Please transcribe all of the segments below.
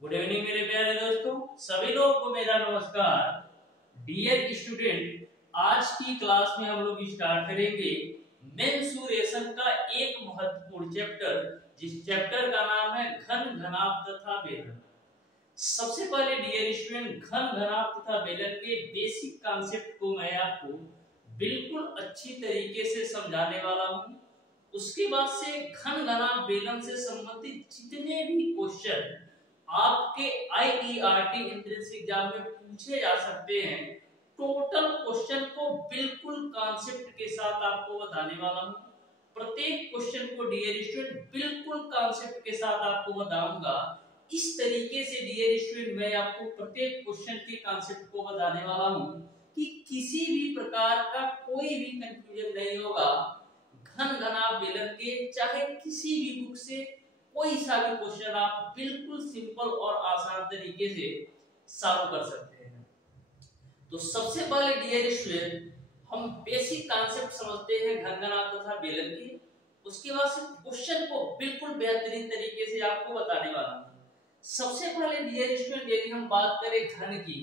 Good evening मेरे प्यारे दोस्तों, सभी लोगों को मेरा नमस्कार। डियर स्टूडेंट, आज की क्लास में हम लोग स्टार्ट करेंगे मेंसुरेशन का एक महत्वपूर्ण चैप्टर, जिस चैप्टर का नाम है घन, घनाभ तथा बेलन। सबसे पहले डियर स्टूडेंट, घन, घनाभ तथा बेलन के बेसिक कॉन्सेप्ट को मैं आपको बिल्कुल अच्छी तरीके से समझाने वाला हूँ। उसके बाद से घन, घनाभ, बेलन से संबंधित जितने भी क्वेश्चन आपके आईईआरटी एंट्रेंस एग्जाम में पूछे जा सकते हैं, टोटल क्वेश्चन को बिल्कुल कॉन्सेप्ट के साथ आपको बताने वाला हूँ। प्रत्येक क्वेश्चन को डियर स्टूडेंट बिल्कुल कॉन्सेप्ट के साथ आपको बताऊंगा। इस तरीके से डियर स्टूडेंट मैं आपको प्रत्येक क्वेश्चन के कॉन्सेप्ट को बताने वाला हूँ कि किसी भी प्रकार का कोई भी कंफ्यूजन नहीं होगा। घन, घनाभ, बेलन के चाहे किसी भी बुक से कोई सा भी क्वेश्चन आप बिल्कुल सिंपल और आसान तरीके से सॉल्व कर सकते हैं। तो सबसे पहले डियर स्टूडेंट हम बेसिक कॉन्सेप्ट समझते हैं घन, घनाभ तथा बेलन की। उसके बाद से क्वेश्चन को बिल्कुल बेहतरीन तरीके से आपको बताने वाला हूं। सबसे पहले डियर स्टूडेंट यदि हम बात करें घन की,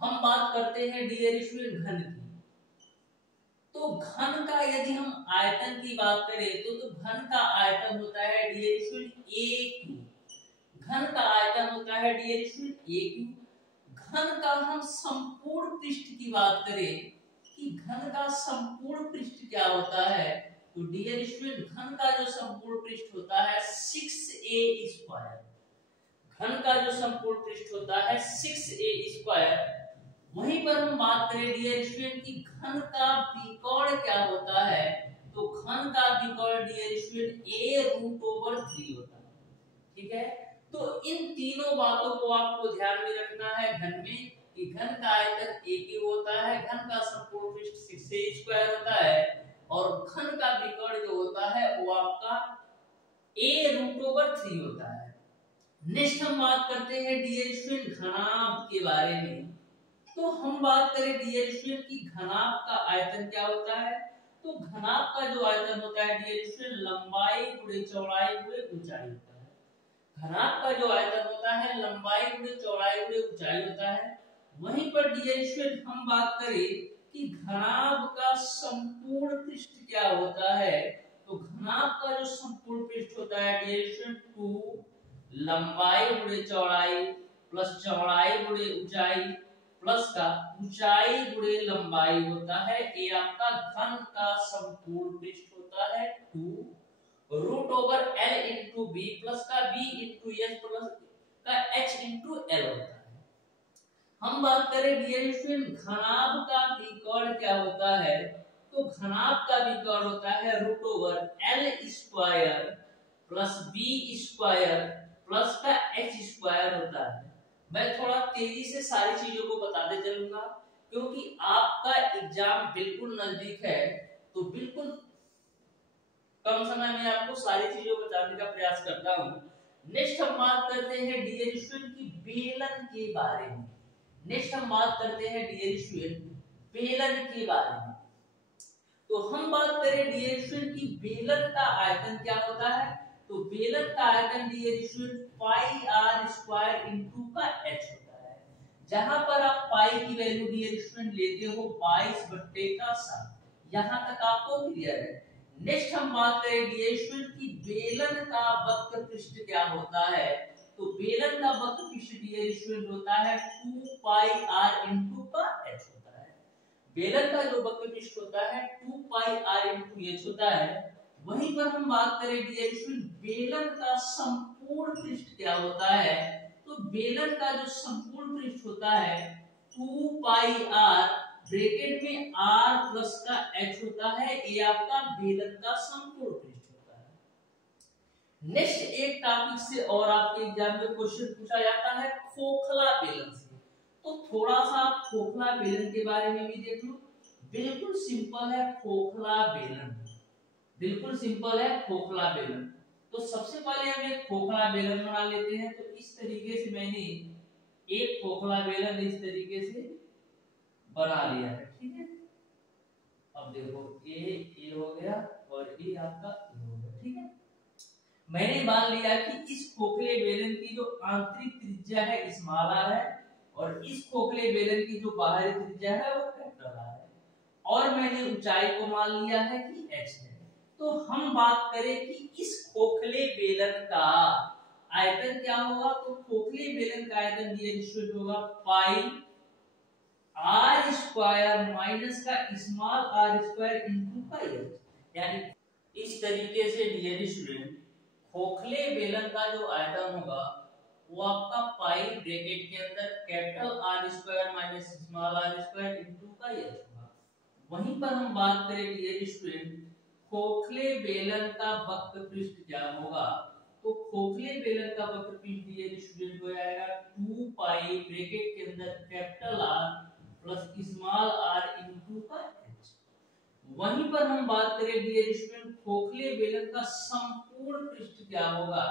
हम बात करते हैं डियर स्टूडेंट घन की। तो घन का यदि हम आयतन की बात करें तो घन का आयतन होता है डियर स्टूडेंट ए क्यू। घन का आयतन होता है डियर स्टूडेंट ए क्यू। घन का हम संपूर्ण पृष्ठ की बात करें कि घन का संपूर्ण पृष्ठ क्या होता है, तो डियर स्टूडेंट घन का जो संपूर्ण पृष्ठ होता है 6a²। घन का जो संपूर्ण पृष्ठ होता है 6a²। वहीं पर हम बात करें डियर स्टूडेंट की घन का विकर्ण क्या होता है, तो घन का विकर्ण डियर स्टूडेंट a√3 होता है। ठीक है, तो इन तीनों बातों को आपको ध्यान में रखना है घन में कि घन का आयतन a क्यूब होता है, घन का संपूर्ण पृष्ठ 6a² होता है और घन का विकर्ण जो होता है वो आपका a√3 होता है। नेक्स्ट हम बात करते हैं डियर स्टूडेंट घनाभ के बारे में। तो हम बात करें डियर स्टूडेंट की घनाभ का आयतन क्या होता है, तो घनाभ का जो आयतन होता है डियर स्टूडेंट लंबाई गुणे चौड़ाई गुणे ऊंचाई होता है। घनाभ का जो आयतन होता है लंबाई गुणे चौड़ाई गुणे ऊंचाई होता है। वहीं पर डियर स्टूडेंट हम बात करें कि घनाभ का संपूर्ण पृष्ठ क्या होता है, तो घनाभ का जो संपूर्ण पृष्ठ होता है डियर स्टूडेंट 2 लंबाई गुणे चौड़ाई प्लस चौड़ाई गुणे ऊंचाई प्लस का ऊंचाई गुणे लंबाई होता है। ये आपका घन का संपूर्ण पृष्ठ होता है 2√L इंटू बी प्लस का b इंटू एच प्लस का h इंटू एल होता है। हम बात करें डियर स्टूडेंट घनाभ का विकर्ण क्या होता है, तो घनाभ का विकर्ण होता है √L² प्लस b² प्लस का h² होता है। मैं थोड़ा तेजी से सारी चीजों को बताते चलूंगा क्योंकि आपका एग्जाम बिल्कुल नजदीक है, तो बिल्कुल कम समय में आपको सारी चीजों को बताने का प्रयास करता हूं। नेक्स्ट हम बात करते हैं डियर स्टूडेंट की बेलन के बारे में। नेक्स्ट हम बात करते हैं डियर स्टूडेंट बेलन के बारे में। तो हम बात करें डियर स्टूडेंट की बेलन का आयतन क्या होता है, तो बेलन का आयतन डियर स्टूडेंट πr² इंटू का h होता है। जहां पर आप पाई की वैल्यू डियर स्टूडेंट लेते हो 22/7। यहां तक आपको क्लियर है। नेक्स्ट हम बात करें डियर स्टूडेंट की बेलन का वक्र पृष्ठ क्या होता है, तो बेलन का वक्र पृष्ठ डियर स्टूडेंट होता है 2πr इंटू का h होता है। बेलन का जो वक्र पृष्ठ होता है 2πr इंटू h होता है। वहीं पर हम बात करें डियर स्टूडेंट बेलन का संपूर्ण पृष्ठ क्या होता है, तो बेलन का जो संपूर्ण पृष्ठ होता है 2πr ब्रैकेट में r प्लस का h होता है। ये आपका बेलन का संपूर्ण पृष्ठ होता है। नेक्स्ट एक टॉपिक से और आपके एग्जाम में क्वेश्चन पूछा जाता है खोखला बेलन से, तो थोड़ा सा आप खोखला बेलन के बारे में भी देख लो। बिल्कुल सिंपल है खोखला बेलन, बिल्कुल सिंपल है खोखला बेलन। तो सबसे पहले हम एक खोखला बेलन बना लेते हैं। तो इस तरीके से मैंने एक खोखला बेलन इस तरीके से बना लिया है, ठीक है। अब देखो ए हो गया और ए आपका ए हो गया, ठीक है। मैंने मान लिया कि इस खोखले बेलन की जो आंतरिक त्रिज्या है स्मॉल आर है और इस खोखले बेलन की जो बाहरी त्रिज्या है वो कैपिटल आर है और मैंने ऊंचाई को मान लिया है कि h है। तो हम बात करें कि इस खोखले बेलन का आयतन क्या होगा, तो खोखले बेलन का आयतन डियर होगा पाई आर स्क्वायर माइनस का small r square into pi, यानी इस तरीके से डियर स्टूडेंट खोखले बेलन का जो आयतन होगा वो आपका पाई ब्रैकेट के अंदर capital r square minus small r square into pi होगा। वहीं पर हम बात करें डियर स्टूडेंट खोखले बेलन का वक्र पृष्ठ क्या होगा, तो खोखले बेलन का वक्र पृष्ठ डियर स्टूडेंट हो जाएगा 2 पाई ब्रैकेट के अंदर capital r plus small r into का h। वहीं पर हम बात करें डियर स्टूडेंट खोखले बेलन का संपूर्ण पृष्ठ क्या होगा,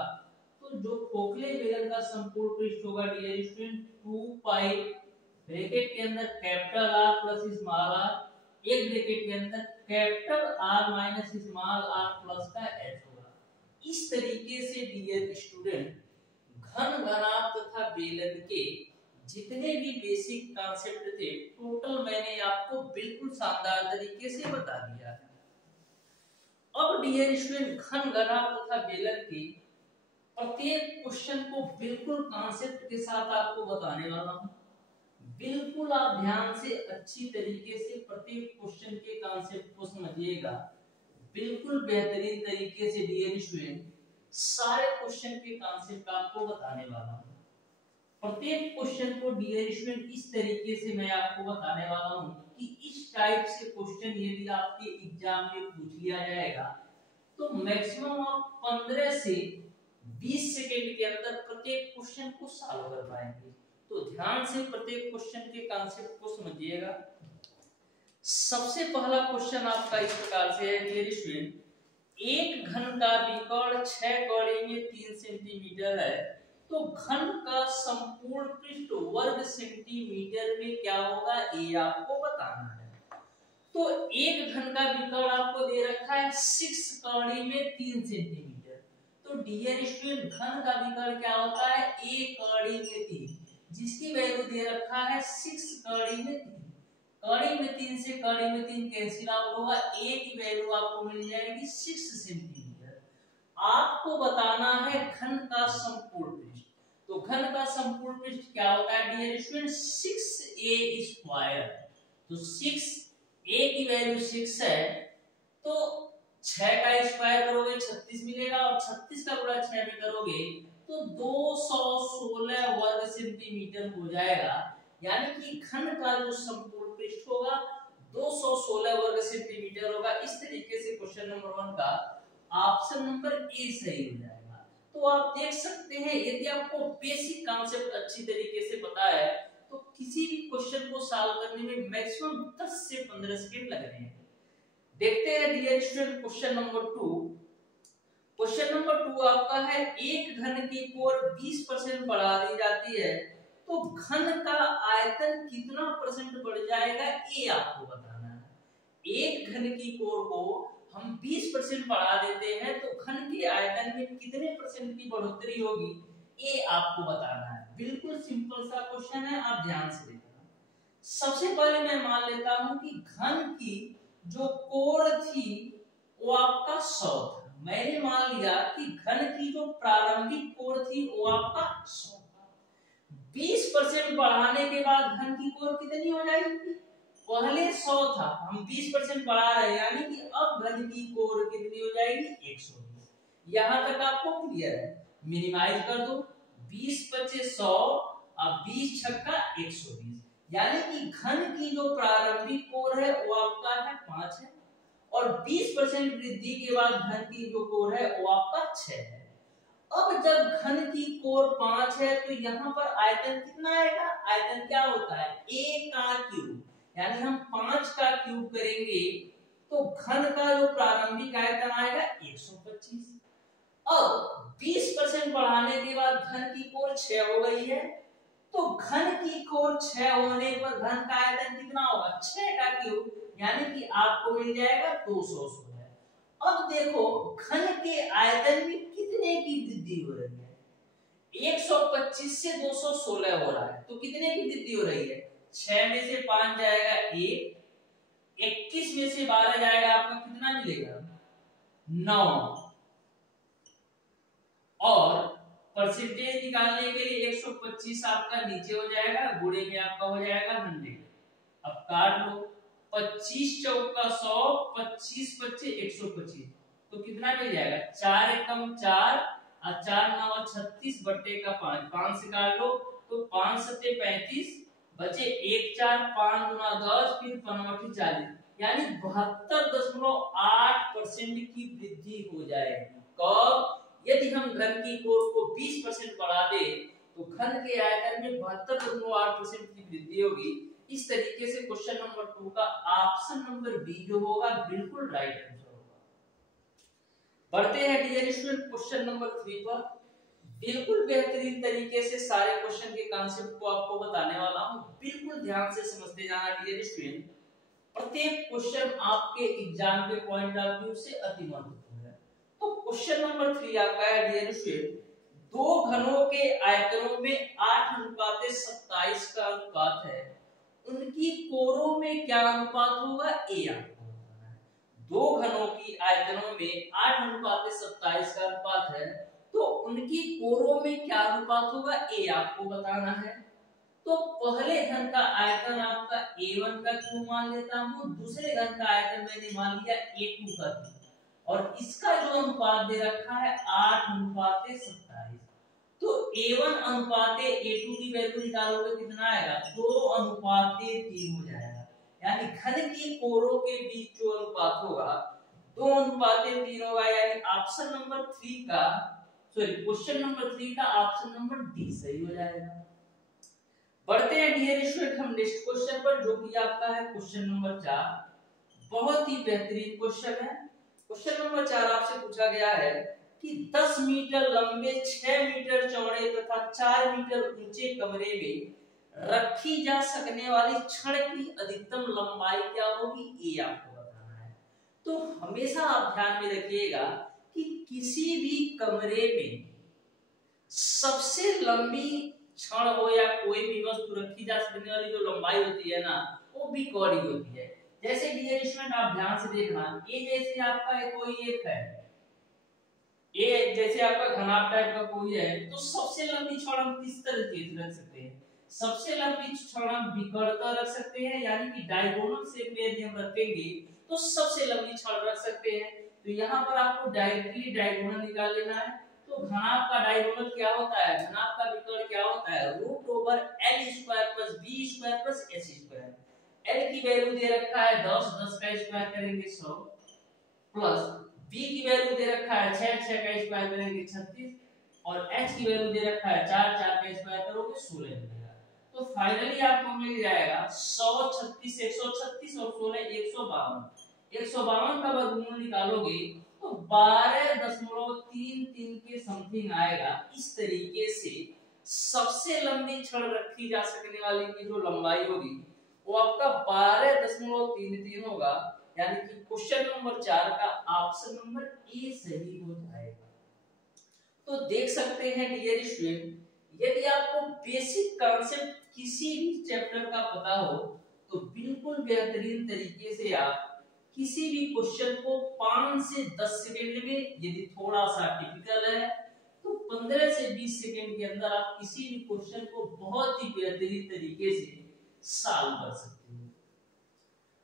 तो जो खोखले बेलन का संपूर्ण पृष्ठ होगा डियर स्टूडेंट 2 पाई ब्रैकेट के अंदर capital r plus small r एक ब्रैकेट के अंदर capital r minus small r plus का h होगा। इस तरीके से डियर स्टूडेंट घन घनाभ तथा बेलन के जितने भी बेसिक कॉन्सेप्ट थे टोटल मैंने आपको बिल्कुल शानदार तरीके से बता दिया है। अब डियर स्टूडेंट घन घनाभ तथा बेलन के प्रत्येक क्वेश्चन को बिल्कुल कॉन्सेप्ट के साथ आपको बताने वाला हूं। बिल्कुल आप ध्यान से अच्छी तरीके से प्रत्येक क्वेश्चन के कॉन्सेप्ट को समझिएगा, बिल्कुल बेहतरीन तरीके से डियर स्टूडेंट सारे क्वेश्चन के कॉन्सेप्ट आपको बताने वाला हूं। प्रत्येक क्वेश्चन को डियर स्टूडेंट इस तरीके से मैं आपको बताने वाला हूं कि इस टाइप से क्वेश्चन यदि आपके एग्जाम में पूछ लिया जाएगा तो मैक्सिमम आप 15 से 20 सेकंड के अंदर प्रत्येक क्वेश्चन को सॉल्व कर पाएंगे। तो ध्यान से प्रत्येक क्वेश्चन के कॉन्सेप्ट को समझिएगा। सबसे पहला क्वेश्चन आपका इस प्रकार से है डियर स्टूडेंट, एक घन का विकर्ण 6 कौड़ी में 3 सेंटीमीटर है, तो घन का संपूर्ण पृष्ठ वर्ग सेंटीमीटर में क्या होगा ये आपको बताना है। तो एक घन का विकर्ण आपको दे रखा है 6 कौड़ी में 3 सेंटीमीटर, तो डियर स्टूडेंट घन का विकर्ण क्या होता है 1 कौड़ी में 3, जिसकी वैल्यू दे रखा है 6 कौड़ी में 3। कौड़ी में 3 से कौड़ी में 3 कैंसिल आउट होगा, a की वैल्यू आपको मिल जाएगी 6 सेंटीमीटर। आपको बताना है घन का संपूर्ण पृष्ठ, तो घन का संपूर्ण पृष्ठ क्या होता है डियर स्टूडेंट 6a स्क्वायर। तो 6a की वैल्यू 6 है, तो 6 का स्क्वायर करोगे 36 मिलेगा और 36 का गुणा 6 में करोगे तो 216 वर्ग सेंटीमीटर हो जाएगा। यानी कि घन का जो संपूर्ण पृष्ठ होगा 216 वर्ग सेंटीमीटर होगा। इस तरीके से क्वेश्चन नंबर 1 का ऑप्शन नंबर ए सही हो जाएगा। तो आप देख सकते हैं यदि आपको बेसिक कॉन्सेप्ट अच्छी तरीके से पता है तो किसी भी क्वेश्चन को सॉल्व करने में मैक्सिमम 10 से 15 सेकंड लग रहे हैं। देखते हैं dear student question number 2। Question number 2 आपका है एक घन की कोर 20% बढ़ा दी जाती है तो घन का आयतन कितना परसेंट बढ़ जाएगा ये आपको बताना है। एक घन की कोर को हम 20% बढ़ा देते हैं तो घन के आयतन में कितने परसेंट की बढ़ोतरी होगी ये आपको बताना है। बिल्कुल सिंपल सा क्वेश्चन है, आप ध्यान से देखना। सबसे पहले मैं मान लेता हूं कि घन की जो कोर थी वो आपका 100 था। मैंने मान लिया कि घन की जो प्रारंभिक कोर थी वो आपका 100 था। 20% बढ़ाने के बाद घन की कोर कितनी हो जाएगी, पहले 100 था हम 20% बढ़ा रहे हैं यानी कि अब घन की कोर कितनी हो जाएगी 120। यहां तक आपको क्लियर है। मिनिमाइज कर दो, 20 बचे 100 अब 20 छक्का 120, यानी कि घन की जो प्रारंभिक कोर है वो आपका है 5 है और 20% वृद्धि के बाद घन की जो कोर है वो आपका 6 है। अब जब घन की कोर 5 है तो यहाँ पर आयतन कितना आएगा, आयतन क्या होता है a का क्यूब, यानी हम 5 का क्यूब करेंगे तो घन का जो प्रारंभिक आयतन आएगा 125। अब 20% बढ़ाने के बाद घन की कोर 6 हो गई है तो घन की कोर 6 होने पर घन का आयतन कितना होगा 6 का क्यूब, यानी कि आपको मिल जाएगा 216। अब देखो घन के आयतन में कितनी कितने की वृद्धि हो रही है? 125 से 216 हो रहा है, तो कितने की वृद्धि हो रही है? 6 में से 5 जाएगा 1, 21 में से 12 जाएगा, आपका कितना मिलेगा? 9। और परसेंटेज निकालने के लिए 125 आपका नीचे हो जाएगा, गुणे में आपका हो जाएगा 100। अब काट लो, 25 चौका 100, 25 25 125, तो कितना मिल जाएगा? 4 एकम 4 और 4 9 36 बट्टे का 5, 5 से काट लो तो 5 सत्ते 35, बचे 1 4 5 गुना 10, फिर 5 40, यानी 72.8% की वृद्धि हो जाएगी। कब? यदि हम घन की कोर को 20% बढ़ा दे तो घन के आयतन में 72.8% की वृद्धि होगी। इस तरीके से क्वेश्चन नंबर 2 का ऑप्शन नंबर बी जो होगा बिल्कुल राइट आंसर होगा। बढ़ते हैं डियर स्टूडेंट क्वेश्चन नंबर 3 पर। बिल्कुल बेहतरीन तरीके से सारे क्वेश्चन के कॉन्सेप्ट को आपको बताने वाला हूं, बिल्कुल ध्यान से समझते जाना डियर स्टूडेंट। प्रत्येक क्वेश्चन आपके एग्जाम के पॉइंट ऑफ व्यू से अति महत्वपूर्ण है। तो क्वेश्चन नंबर 3 आपका है डियर स्टूडेंट, दो घनों के आयतनों में 8:27 का अनुपात है, उनकी कोरों में क्या अनुपात होगा? ए आपको बताना है। दो घनों की आयतनों में 8:27 का अनुपात है, तो उनकी कोरों में क्या अनुपात होगा? ए आपको बताना है। तो पहले घन का आयतन आपका A1 का क्यों मान लेता हूं, दूसरे घन का आयतन मैंने मान लिया A2 का, और इसका जो अनुपात दे रखा है 8:27, तो A1 अनुपात A2 की वैल्यू निकालोगे कितना आएगा? 2:3 हो जाएगा। यानी घन की कोरों के बीच जो अनुपात होगा 2:3 होगा, यानी ऑप्शन नंबर 3 का क्वेश्चन नंबर 3 का ऑप्शन नंबर डी सही हो जाएगा। बढ़ते हैं डियर स्टूडेंट हम नेक्स्ट क्वेश्चन पर, जो कि आपका है क्वेश्चन नंबर 4। बहुत ही बेहतरीन क्वेश्चन है। क्वेश्चन नंबर 4 आपसे पूछा गया है कि 10 मीटर लंबे, 6 मीटर चौड़े तथा 4 मीटर ऊंचे कमरे में रखी जा सकने वाली छड़ की अधिकतम लंबाई क्या होगी? ये आपको बताना है। तो हमेशा आप ध्यान में रखिएगा कि किसी भी कमरे में सबसे लंबी छड़ हो या कोई भी वस्तु रखी जा सकने वाली जो लंबाई होती है ना, वो भी कौड़ी होती है। जैसे डियर स्टूडेंट आप ध्यान से देखना, ये जैसे आपका कोई एक है, ये जैसे आपका घनाभ टाइप का कोई है, तो सबसे लंबी छड़ हम किस तरीके से रख सकते हैं? सबसे लंबी छड़ हम बिखरता रख सकते हैं, यानी कि डायगोनल शेप में यदि हम रखेंगे तो सबसे लंबी छड़ रख सकते हैं। तो यहाँ पर आपको डायरेक्टली डायगोनल निकाल लेना है। तो घनाभ का डायगोनल क्या होता है? घनाभ का विकर्ण क्या होता है? √L² + B² + S²। L की वैल्यू दे रखा है 10, 10 का स्क्वायर करेंगे 100, प्लस B की वैल्यू दे रखा है 6, 6 का स्क्वायर करेंगे 36, और H की वैल्यू दे रखा है 4, 4 का स्क्वायर करोगे 16 मिलेगा। तो फाइनली आपको मिल जाएगा 100, 36, 136 और 16 152। 152 का वर्गमूल निकालोगे तो 12.33 के समथिंग आएगा। इस तरीके से सबसे लंबी छड़ रखी जा सकने वाली की जो लंबाई होगी वो आपका 12.33 होगा, यानी कि क्वेश्चन नंबर 4 का ऑप्शन नंबर ए सही हो जाएगा। तो देख सकते हैं डियर स्टूडेंट, यदि आपको बेसिक कॉन्सेप्ट किसी भी चैप्टर का पता हो तो बिल्कुल बेहतरीन तरीके से आप किसी भी क्वेश्चन को 5 से 10 सेकंड में, यदि थोड़ा सा टिपिकल है तो 15 से 20 सेकंड के अंदर आप किसी भी क्वेश्चन को बहुत ही बेहतरीन तरीके से सॉल्व कर सकते हैं।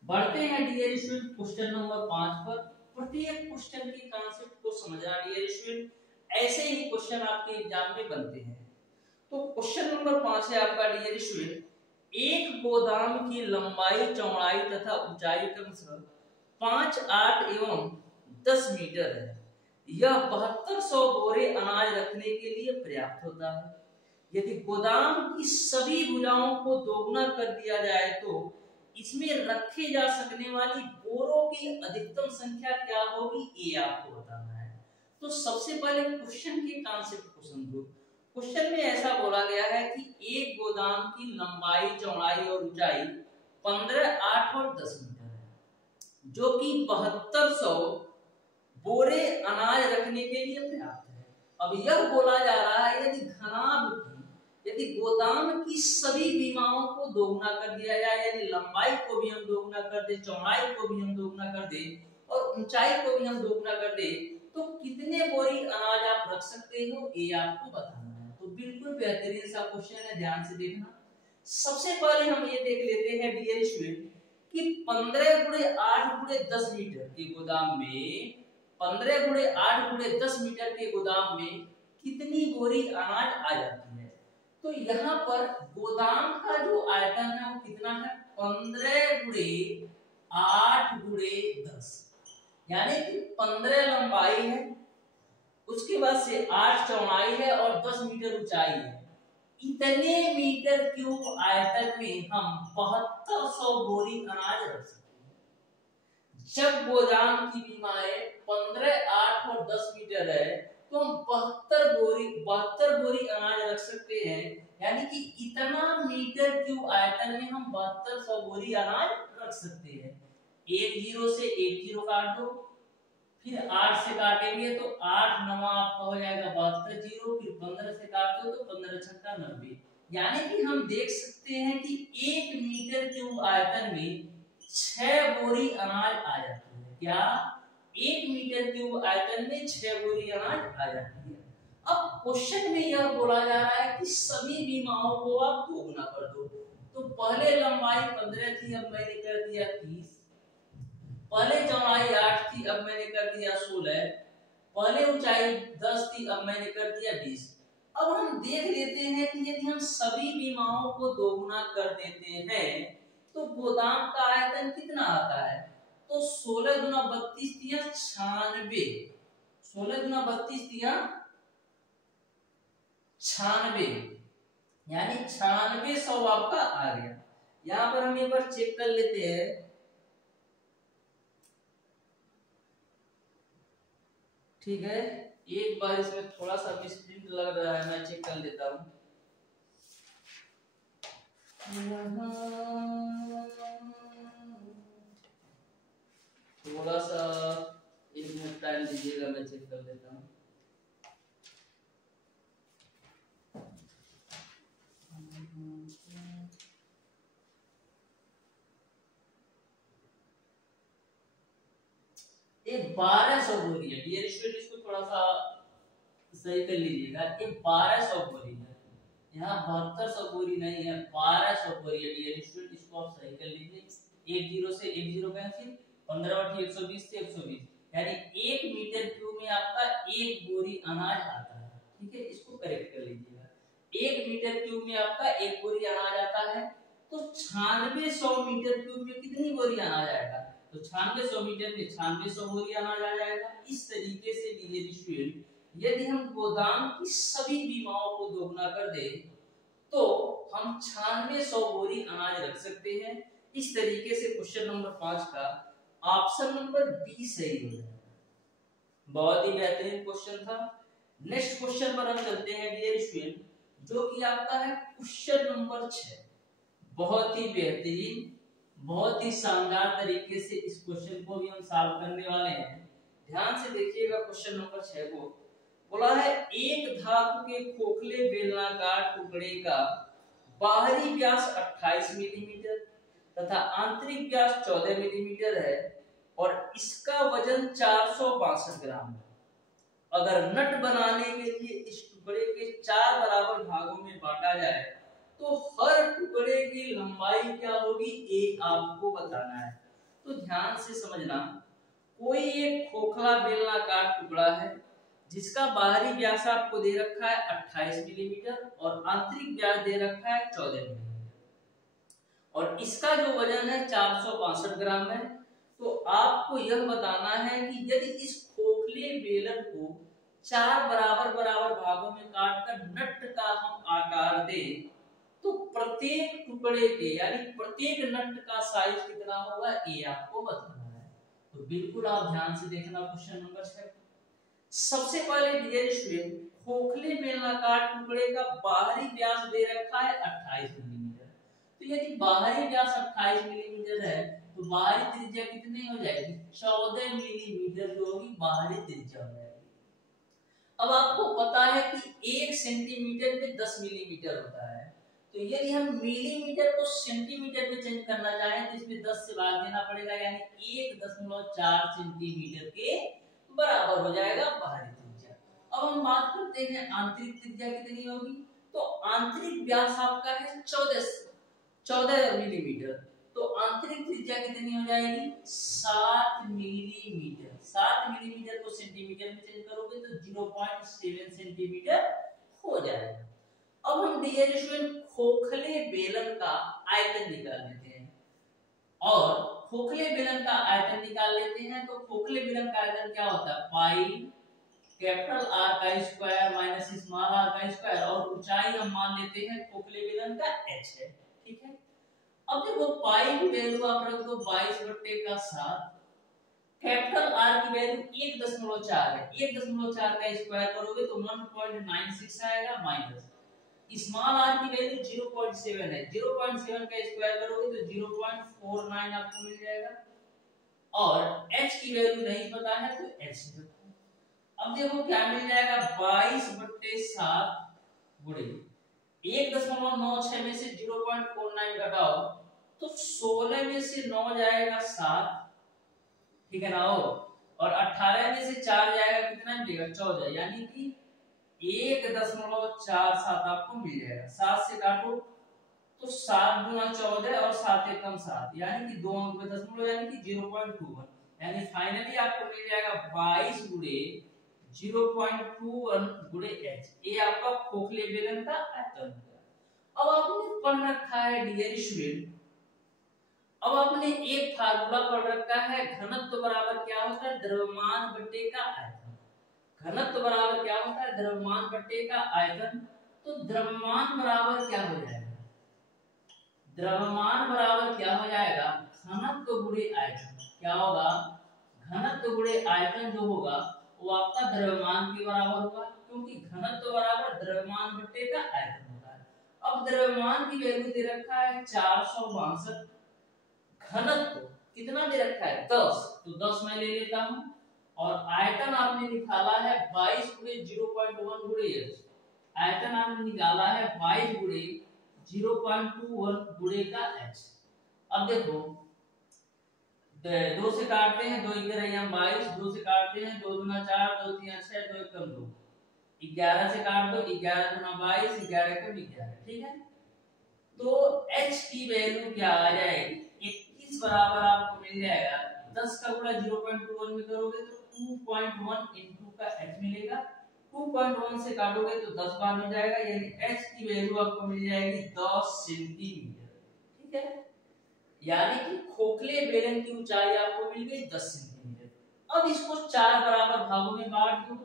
बढ़ते हैं डियर स्टूडेंट क्वेश्चन नंबर 5 पर। प्रत्येक क्वेश्चन के कॉन्सेप्ट को समझना डियर स्टूडेंट, ऐसे ही क्वेश्चन आपके एग्जाम में बनते हैं। तो क्वेश्चन नंबर 5 है आपका डियर स्टूडेंट, एक गोदाम की लंबाई, चौड़ाई तथा ऊंचाई क्रमशः 5, 8 एवं 10 मीटर है। यह 7200 बोरे अनाज रखने के लिए पर्याप्त होता है। यदि गोदाम की सभी भुजाओं को दोगुना कर दिया जाए तो इसमें रखे जा सकने वाली बोरों की अधिकतम संख्या क्या होगी? ये आपको बताना है। तो सबसे पहले क्वेश्चन के कॉन्सेप्ट को समझो। क्वेश्चन में ऐसा बोला गया है कि एक गोदाम की लंबाई, चौड़ाई और ऊंचाई 15, 8 और 10 मीटर है, जो कि 7200 बोरे अनाज रखने के लिए पर्याप्त है। अब यह बोला जा रहा है यदि गोदाम की सभी बीमाओं को दोगुना कर दिया जाए, यानी लंबाई को भी हम दोगुना कर दे, चौड़ाई को भी हम दोगुना कर दे और ऊंचाई को भी हम दोगुना कर दे, तो कितने बोरी अनाज आप रख सकते हो, ये आपको बताना है। तो बिल्कुल बेहतरीन सा क्वेश्चन है, ध्यान से देखना। सबसे पहले हम ये देख लेते हैं डियर स्टूडेंट कि 15 गुणे 8 गुणे 10 मीटर के गोदाम में 15 गुणे 8 गुणे 10 मीटर के गोदाम में कितनी बोरी अनाज आ जाती है। तो यहाँ पर गोदाम का जो आयतन है वो कितना है, 15 गुणे 8 गुणे 10, यानी कि 15 लंबाई है, उसके बाद से 8 चौड़ाई है और 10 मीटर ऊंचाई है। इतने मीटर क्यूब आयतन में हम 7200 बोरी अनाज रख सकते हैं। जब गोदाम की बीमाएं 15, 8 और 10 मीटर है तो हम 72 बोरी अनाज रख सकते हैं, यानी कि इतना मीटर क्यूब आयतन में हम 7200 बोरी अनाज रख सकते हैं। एक जीरो से एक जीरो काट दो, फिर 8 से काटेंगे तो 8 9 आपका हो जाएगा 72 जीरो, फिर 15 से काट दो तो 15 छक्का 90, यानी कि हम देख सकते हैं कि 1 मीटर क्यूब आयतन में 6 बोरी अनाज आ जाती है। क्या 1 मीटर क्यूब आयतन में 6 बोरी अनाज आ जाती है। अब क्वेश्चन में यह बोला जा रहा है कि सभी बीमाओं को आप दोगुना कर दो। तो पहले लंबाई 15 थी, अब मैंने कर दिया 30, पहले चौड़ाई 8 थी, अब मैंने कर दिया 16, पहले ऊंचाई 10 थी, अब मैंने कर दिया 20। अब हम देख लेते हैं कि यदि हम सभी बीमाओं को दोगुना कर देते हैं तो गोदाम का आयतन कितना आता है। तो 16 गुना 32 दिया 96, 16 गुना 32 दिया 96, यानी 9600 आपका आ गया। यहाँ पर हम एक बार चेक कर लेते हैं। ठीक है, एक बार इसमें थोड़ा सा मिसप्रिंट लग रहा है, मैं चेक कर लेता हूँ। थोड़ा सा 1 मिनट टाइम दीजिएगा, मैं चेक कर लेता हूँ। ये 1200 बोरी है डियर स्टूडेंट, इसको थोड़ा सा सही कर लीजिएगा। ये 1200 बोरी है, यहाँ 7200 बोरी नहीं है, 1200 बोरी है डियर स्टूडेंट, इसको आप सही कर लीजिए। एक जीरो से एक जीरो कैंसिल, 15 बटे 120 से 120, यानी 1 मीटर क्यूब में आपका 1 बोरी अनाज आता है। ठीक है, इसको करेक्ट कर लीजिएगा। 1 मीटर क्यूब में आपका 1 बोरी अनाज आता है, तो 9600 मीटर क्यूब में कितनी बोरी अनाज आएगा। तो 9600 मीटर में 9600 बोरी अनाज आ जाएगा। इस तरीके से डियर स्टूडेंट यदि हम गोदाम की सभी बीमाओं को दोगुना कर दे तो हम 9600 बोरी अनाज रख सकते हैं। इस तरीके से क्वेश्चन नंबर 5 का ऑप्शन नंबर बी सही हो जाएगा। बहुत ही बेहतरीन क्वेश्चन था। नेक्स्ट क्वेश्चन पर हम चलते हैं डियर स्टूडेंट, जो कि आपका है क्वेश्चन नंबर 6। बहुत ही बेहतरीन, बहुत ही शानदार तरीके से इस क्वेश्चन को भी हम सॉल्व करने वाले हैं। ध्यान से देखिएगा क्वेश्चन नंबर 6 को। बोला है एक धातु के खोखले बेलनाकार टुकड़े का बाहरी व्यास 28 मिलीमीटर तथा आंतरिक व्यास 14 मिलीमीटर है और इसका वजन 462 ग्राम है। अगर नट बनाने के लिए इस टुकड़े के 4 बराबर भागों में बांटा जाए तो हर टुकड़े की लंबाई क्या होगी, ये आपको बताना है। तो ध्यान से समझना, कोई एक खोखला बेलनाकार टुकड़ा है जिसका बाहरी व्यास आपको दे रखा है 28 मिलीमीटर और आंतरिक व्यास दे रखा है 14 मिलीमीटर और इसका जो वजन है 462 ग्राम है। तो आपको यह बताना है कि यदि इस खोखले बेलन को 4 बराबर बराबर भागों में काटकर नट का हम आकार दें तो प्रत्येक टुकड़े के यानी प्रत्येक नट का साइज कितना होगा, ये आपको बताना है। तो बिल्कुल आप ध्यान से देखना क्वेश्चन नंबर 6। सबसे पहले डियर स्टूडेंट, खोखले बेलनाकार टुकड़े का बाहरी व्यास दे रखा है 28 मिलीमीटर। तो यदि बाहरी व्यास 28 मिलीमीटर है तो बाहरी त्रिज्या कितनी हो जाएगी, 14 मिलीमीटर जो होगी बाहरी त्रिज्या हो जाएगी। अब आपको पता है कि 1 सेंटीमीटर में 10 मिलीमीटर होता है, तो यदि हम मिलीमीटर को सेंटीमीटर में चेंज करना चाहें तो इसमें 10 से भाग देना पड़ेगा, यानी 1.4 सेंटीमीटर के बराबर हो जाएगा बाहरी त्रिज्या। अब हम बात करते हैं आंतरिक त्रिज्या कितनी होगी, तो आंतरिक व्यास आपका है 14 मिलीमीटर, तो आंतरिक त्रिज्या कितनी हो जाएगी 7 मिलीमीटर। 7 मिलीमीटर को सेंटीमीटर में चेंज करोगे तो 0.7 सेंटीमीटर हो जाएगा। अब हम डियर स्टूडेंट खोखले बेलन का आयतन निकाल लेते हैं, और खोखले बेलन का आयतन निकाल लेते हैं तो खोखले बेलन का आयतन क्या होता है, पाई कैपिटल आर का स्क्वायर माइनस स्मॉल आर का स्क्वायर, और ऊंचाई हम मान लेते हैं खोखले बेलन का h है, ठीक है। अब देखो पाई की वैल्यू आप रख दो 22/7, कैपिटल आर की वैल्यू 1.4 है, 1.4 का स्क्वायर करोगे तो 1.96 आएगा, माइनस स्मॉल आर की वैल्यू 0.7 है, 0.7 का स्क्वायर करोगे तो 0.49 आपको मिल जाएगा, और h की वैल्यू नहीं पता है तो h रखो। अब देखो क्या मिल जाएगा 22/7 गुणे 1.96 में से 0.49 घटाओ तो 16 में से 9 जाएगा 7, ठीक है ना, और 18 में से 4 जाएगा कितना मिलेगा 14, यानी कि 1.47 आपको मिल जाएगा। 7 से काटो तो 7 गुना 14 और 7 एकम 7, यानी कि 2 अंक में दशमलव, यानी कि 0.21, यानी फाइनली आपको मिल जाएगा 22 गुणे 0.21 गुणे h, ये आपका खोखले बेलन का आयतन होगा। अब आपने पढ़ रखा है डियर स्टूडेंट, अब आपने एक फार्मूला पढ़ रखा है, घनत्व बराबर क्या होता है, द्रव्यमान बटे का आयतन। घनत्व बराबर क्या होता है, द्रव्यमान बटे का आयतन, तो द्रव्यमान बराबर क्या हो जाएगा, द्रव्यमान बराबर क्या हो जाएगा, घनत्व गुणे आयतन। क्या होगा, घनत्व गुणे आयतन जो होगा वो आपका द्रव्यमान के बराबर होगा, क्योंकि घनत्व बराबर द्रव्यमान बटे का आयतन होता है। अब द्रव्यमान की वैल्यू दे रखा है 462, घनत्व कितना दे रखा है 10, तो 10 मैं ले लेता हूं, और आयतन आपने निकाला है 22 गुणे 0.1 गुणे h, आयतन आपने निकाला है 22 गुणे 0.21 गुणे का h। अब देखो 2 से काटते हैं, 2 इधर है 22, 2 से काटते हैं 2 दूना 4, 2 3 6, 2 एकम 2, 11 से काट दो 11 दूना 22, 11 एकम 11, ठीक है। तो h की वैल्यू क्या आ जाएगी 21 बराबर आपको मिल जाएगा, 10 का गुणा 0.21 में करोगे तो 2.1 इनटू का h मिलेगा, 2.1 से काटोगे तो 10 बार मिल जाएगा, यानी h की वैल्यू आपको मिल जाएगी 10 सेंटीमीटर, ठीक है। यानी कि खोखले बेलन की ऊंचाई आपको मिल गई 10 सेंटीमीटर। अब इसको 4 बराबर भागों में बांट दो,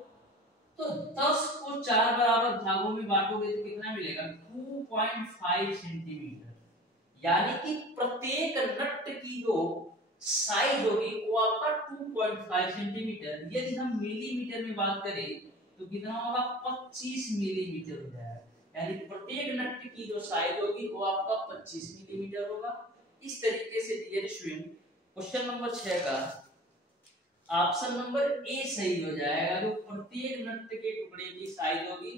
तो 10 को 4 बराबर भागों में बांटोगे तो कितना मिलेगा 2.5 सेंटीमीटर, यानी कि प्रत्येक नट की जो साइज होगी वो आपका 2.5 सेंटीमीटर। यदि हम मिलीमीटर में बात करें तो कितना होगा 25 मिलीमीटर हो जाएगा, यानी प्रत्येक नट की जो साइज होगी वो आपका 25 मिलीमीटर होगा। इस तरीके से डियर स्टूडेंट क्वेश्चन नंबर 6 का ऑप्शन नंबर ए सही हो जाएगा, जो प्रत्येक नट के टुकड़े की साइज होगी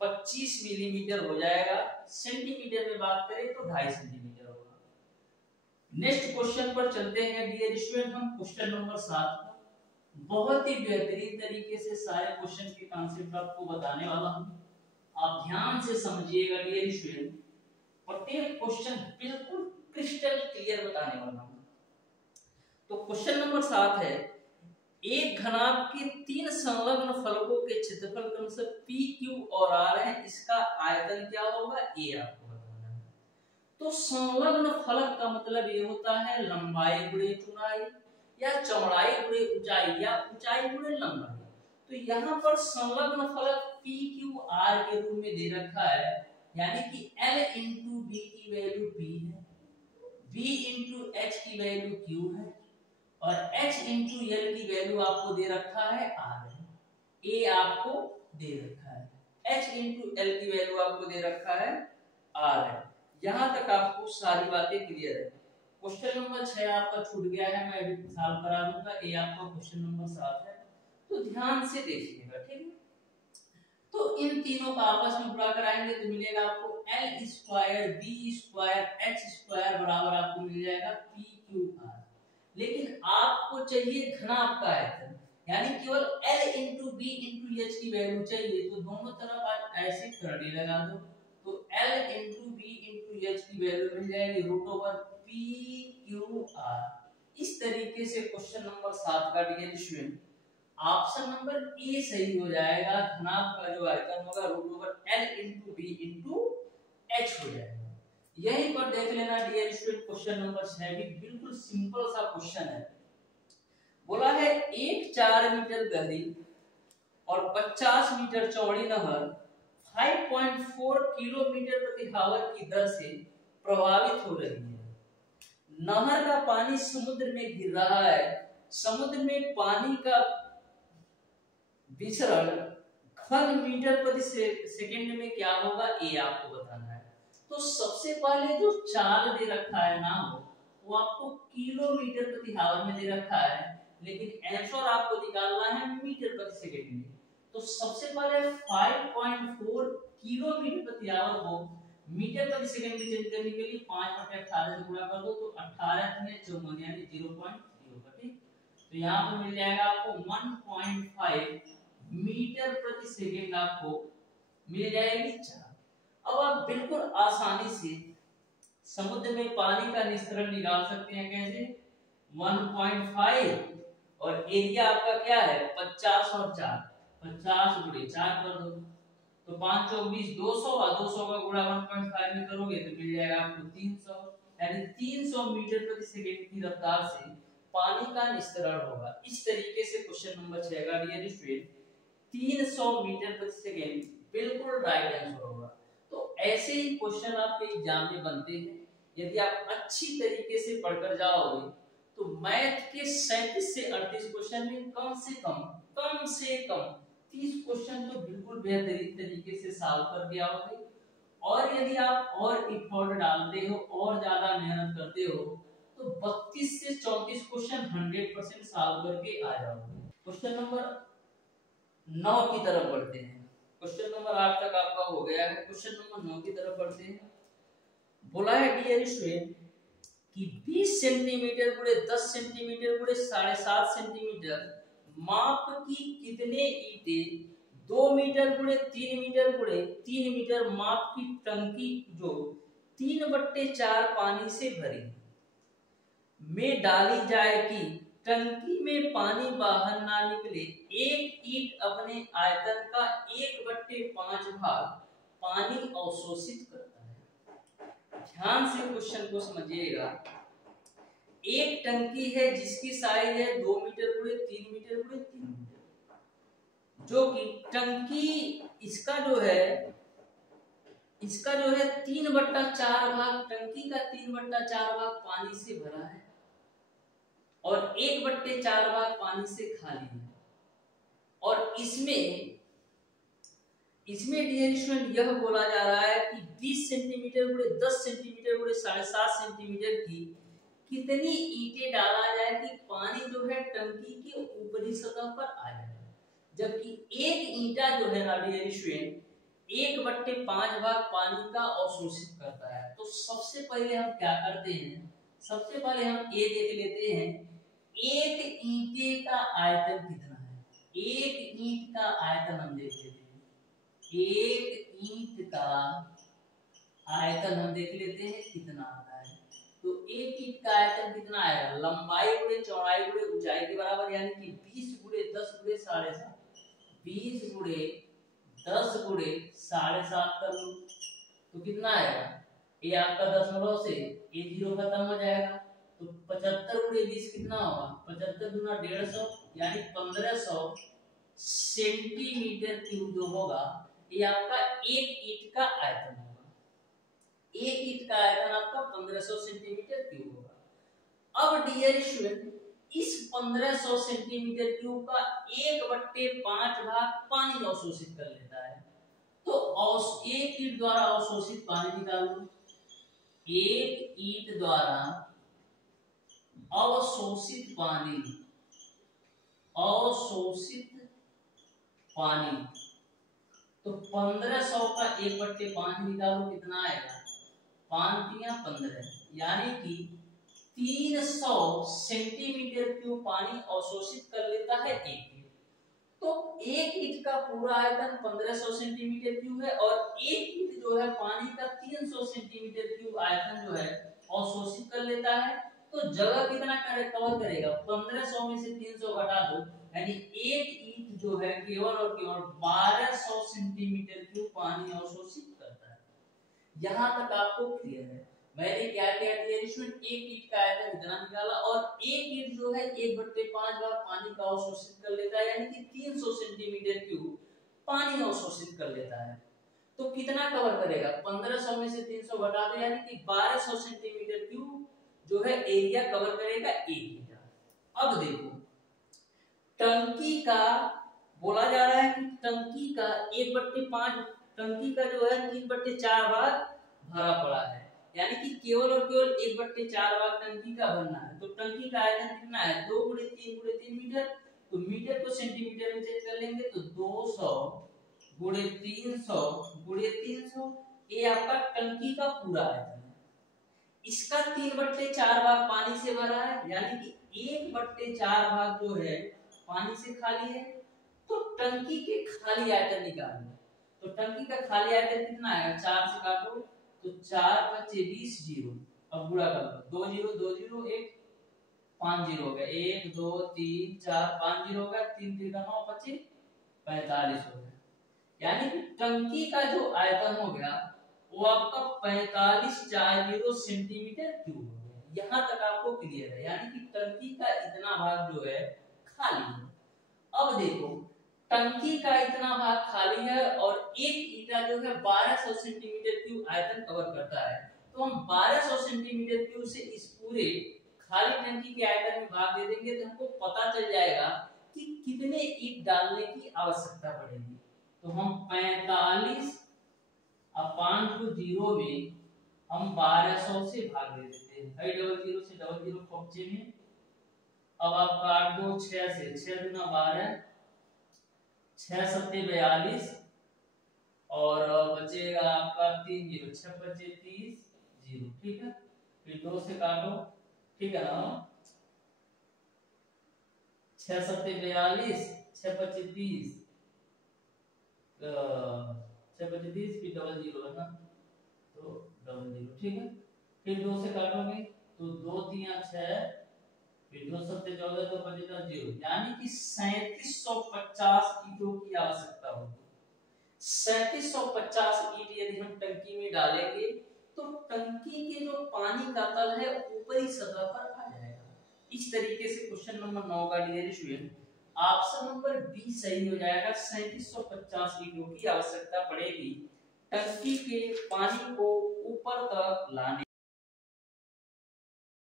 25 मिलीमीटर हो जाएगा। सेंटीमीटर में बात करें तो 2.5 सेंटीमीटर होगा। नेक्स्ट क्वेश्चन पर चलते हैं डियर स्टूडेंट, हम क्वेश्चन नंबर 7 बहुत ही बेहतरीन तरीके से सारे क्वेश्चन के कॉन्सेप्ट आपको बताने वाला हूं, आप ध्यान से समझिएगा डियर स्टूडेंट, प्रत्येक क्वेश्चन बिल्कुल क्रिस्टल क्लियर बताने वाला हूं। तो क्वेश्चन नंबर 7 है, एक घनाभ के 3 संलग्न फलकों के क्षेत्रफल क्रमशः P, Q और R है, इसका आयतन क्या होगा A आपको बताना है। तो संलग्न फलक का मतलब ये होता है लंबाई गुणे चौड़ाई, या चौड़ाई गुणे ऊंचाई, या ऊंचाई गुणे लंबाई। तो यहाँ पर संलग्न फलक P, Q, R के रूप में दे रखा है, यानी कि L इंटू B की वैल्यू P है, V इंटू H की वैल्यू Q है, और H इंटू L की वैल्यू आपको दे रखा है R है, A आपको दे रखा है, H इंटू L की वैल्यू आपको दे रखा है R है। यहां तक आपको सारी बातें क्लियर है। क्वेश्चन नंबर 6 आपका छूट गया है, मैं अभी सॉल्व करा दूंगा, ये आपका क्वेश्चन नंबर 7 है, तो ध्यान से देखिएगा, ठीक है। तो इन तीनों का आपस में गुणा कराएंगे तो मिलेगा आपको L square B square H square बराबर आपको मिल जाएगा पी क्यू आर। लेकिन आपको चाहिए घनाभ का आयतन, यानी केवल L into B into H की वैल्यू चाहिए, तो दोनों तरफ आप ऐसे करड़ी लगा दो, तो L into B into H की वैल्यू मिल जाएगी root over P Q R. इस तरीके से क्वेश्चन नंबर 7 का dear student option number A सही हो जाएगा। घनाभ का जो आयतन होगा root over L into B into H हो जाएगा। यहीं पर देख लेना डियर स्टूडेंट क्वेश्चन नंबर 6 भी बिल्कुल सिंपल सा क्वेश्चन है। बोला है एक 4 मीटर गहरी और 50 मीटर चौड़ी नहर 5.4 किलोमीटर प्रति आवर की दर से प्रभावित हो रही है। नहर का पानी समुद्र में गिर रहा है। समुद्र में पानी का विसरण घन मीटर प्रति सेकंड में क्या होगा, ये आपको बताना है। तो सबसे पहले जो चाल दे रखा है ना वो आपको किलोमीटर प्रति आवर में दे रखा है, लेकिन आंसर आपको निकालना है मीटर प्रति सेकंड में। तो सबसे पहले 5.4 किलोमीटर प्रति आवर को मीटर प्रति सेकंड में चेंज करने के लिए 5/18 से गुणा कर दो, तो 18 में 54 यानी 0.0, ठीक। तो यहाँ पर मिल जाएगा आपको 1.5 मीटर प्रति सेकंड आपको मिल जाएगी चाल। अब आप बिल्कुल आसानी से समुद्र में पानी का निस्तरण निकाल सकते हैं। कैसे? 1.5 और एरिया आपका क्या है 50 और 4, 50 गुणे 4 कर दो, तो 5 चौक 20, 200 और 200 का गुणा 1.5 में करोगे तो मिल जाएगा आपको 300, यानी 300 मीटर प्रति सेकंड की रफ्तार से पानी का निस्तरण होगा। इस तरीके से क्वेश्चन नंबर 6 का डियर स्टूडेंट 300 मीटर प्रति सेकंड बिल्कुल राइट आंसर होगा। तो ऐसे ही क्वेश्चन आपके एग्जाम में बनते हैं। यदि आप अच्छी तरीके से पढ़कर जाओगे तो मैथ के 37 से 38 क्वेश्चन में कम से कम 30 क्वेश्चन तो बिल्कुल बेहतरीन तरीके से सॉल्व कर दिया होगे। और यदि आप और एफर्ट डालते हो और ज्यादा मेहनत करते हो तो 32 से 34 क्वेश्चन 100% सॉल्व करके आ जाओगे। क्वेश्चन नंबर 9 की तरफ बढ़ते हैं। क्वेश्चन नंबर 8 तक आपका हो गया है। क्वेश्चन नंबर 9 की तरफ बढ़ते हैं। बोला है डियर स्टूडेंट कि 20 सेंटीमीटर गुणे 10 सेंटीमीटर गुणे 7.5 सेंटीमीटर माप की कितने ईंटें 2 मीटर गुणे 3 मीटर गुणे 3 मीटर माप की टंकी जो 3/4 पानी से भरी में डाली जाए कि टंकी में पानी बाहर ना निकले। एक ईंट अपने आयतन का 1/5 भाग पानी अवशोषित करता है। ध्यान से क्वेश्चन को समझिएगा। एक टंकी है जिसकी साइज है 2 मीटर गुणे 3 मीटर गुणे 3 मीटर, जो कि टंकी इसका जो है 3/4 भाग, टंकी का 3/4 भाग पानी से भरा है और 1/4 भाग पानी से खाली है। और इसमें डियर स्टूडेंट यह बोला जा रहा है कि 20 सेंटीमीटर गुणे 10 सेंटीमीटर गुणे 7.5 सेंटीमीटर की कितनी ईंटें डाला जाए कि पानी जो है टंकी के ऊपरी सतह पर आ जाए। जबकि एक ईंटा जो है ना डियर स्टूडेंट 1/5 भाग पानी का अवशोषित करता है। तो सबसे पहले हम क्या करते हैं, सबसे पहले हम ये देख लेते हैं एक ईंटे का आयतन कितना है। एक ईंट का आयतन हम देख लेते हैं। एक ईंट का आयतन हम देख लेते हैं कितना आता है। तो एक ईंट का आयतन कितना आएगा, लंबाई गुणे चौड़ाई गुणे ऊंचाई के बराबर, यानी कि 20 गुणे 10 गुणे 7.5, 20 गुणे 10 गुणे 7.5 कर लो तो कितना आएगा, ये आपका दशमलव से ये 0 खत्म हो जाएगा। तो 75 गुणे 20 कितना होगा, 75 गुना 150 यानी 1500 सेंटीमीटर क्यूब जो होगा ये आपका एक ईंट का आयतन होगा। एक ईंट का आयतन आपका 1500 सेंटीमीटर क्यूब होगा। अब डियर स्टूडेंट इस 1500 सेंटीमीटर क्यूब का 1/5 भाग पानी अवशोषित कर लेता है। तो एक ईंट द्वारा अवशोषित पानी निकाल लो। एक ईंट द्वारा अवशोषित पानी, तो तो 1500 का 1/5 निकालो कितना आएगा, 5 तिया 15, यानी कि 300 सेंटीमीटर क्यूब पानी अवशोषित कर लेता है एक ईंट। तो एक ईंट का पूरा आयतन 1500 सेंटीमीटर क्यूब है और एक ईंट जो है पानी का 300 सेंटीमीटर क्यूब आयतन जो है अवशोषित कर लेता है। तो जगह कितना कवर करेगा, 1500 में से 300 घटा दो, यानी एक ईंट जो है केवल और केवल 1200 सेंटीमीटर क्यूब पानी अवशोषित करता है। यहाँ तक आपको क्लियर है। मैंने क्या किया स्टूडेंट, एक ईंट का आयतन इतना निकाला और एक ईंट जो है 1/5 बार पानी का अवशोषित कर लेता है, यानी कि 300 सेंटीमीटर क्यूब पानी अवशोषित कर लेता है। तो कितना कवर करेगा, 1500 में से 300 घटा दो, यानी कि 1200 सेंटीमीटर क्यूब जो है एरिया कवर करेगा एक ईंट। अब देखो टंकी का बोला जा रहा है कि टंकी का 1/5 टंकी का जो है 3/4 भाग भरा पड़ा है, यानी कि केवल और केवल 1/4 भाग टंकी का भरना है। तो टंकी का आयतन कितना है, 2 × 3 × 3 मीटर। तो मीटर को सेंटीमीटर में चेंज कर लेंगे तो 200 × 300 × 300, ये आपका टंकी का पूरा आयतन है। इसका 3/4 भाग पानी से भरा है, यानी कि 1/4 भाग जो है पानी से खाली है। तो टंकी के खाली आयतन निकालना, तो टंकी का खाली आयतन कितना आएगा, 4 से काटो तो 4 × 5 = 20 जीरो। अब गुणा कर लो, 2 0 2 0 1 5 जीरो हो गया, 1 2 3 4 5 जीरो हो गया, 3 3 9 25 45 हो गया। यानी कि टंकी का जो आयतन हो गया वो आपका 4540 सेंटीमीटर क्यूब हो गया। यहाँ तक आपको क्लियर है, यानी कि टंकी का इतना भाग जो है खाली है। अब देखो टंकी का इतना भाग खाली है और एक ईटा जो है 1200 सेंटीमीटर क्यूब आयतन कवर करता है। तो हम 1200 सेंटीमीटर क्यूब से इस पूरे खाली टंकी के आयतन में भाग दे देंगे तो हमको पता चल जाएगा कि कितने ईंट डालने की आवश्यकता पड़ेगी। तो हम 45 अपान टू 0 में हम 1200 से भाग दे देते हैं। 0 से 00 पहुंचे में। अब आप काट दो 6 से, 6 × 12 6 × 7 = 42 और बचेगा आपका 3 0, 6 × 5 = 30 0, ठीक है। फिर 2 से काटो, ठीक है ना, 6 × 7 = 42, 6 × 5 = 30, 6 × 5 = 30, फिर 00 है ना, तो 00, ठीक है। फिर 2 से काटोगे तो 2 3 6, फिर 2 7 14 तो बचेगा 0, यानी कि 3750 ईंटों की आवश्यकता होगी। 3750 ईंट यदि हम टंकी में डालेंगे तो टंकी के जो पानी का तल है ऊपरी सतह पर आ जाएगा। इस तरीके से क्वेश्चन नंबर 9 का dear student option number B सही हो जाएगा। 3750 ईंटों की आवश्यकता पड़ेगी टंकी के पानी को ऊपर तक लाने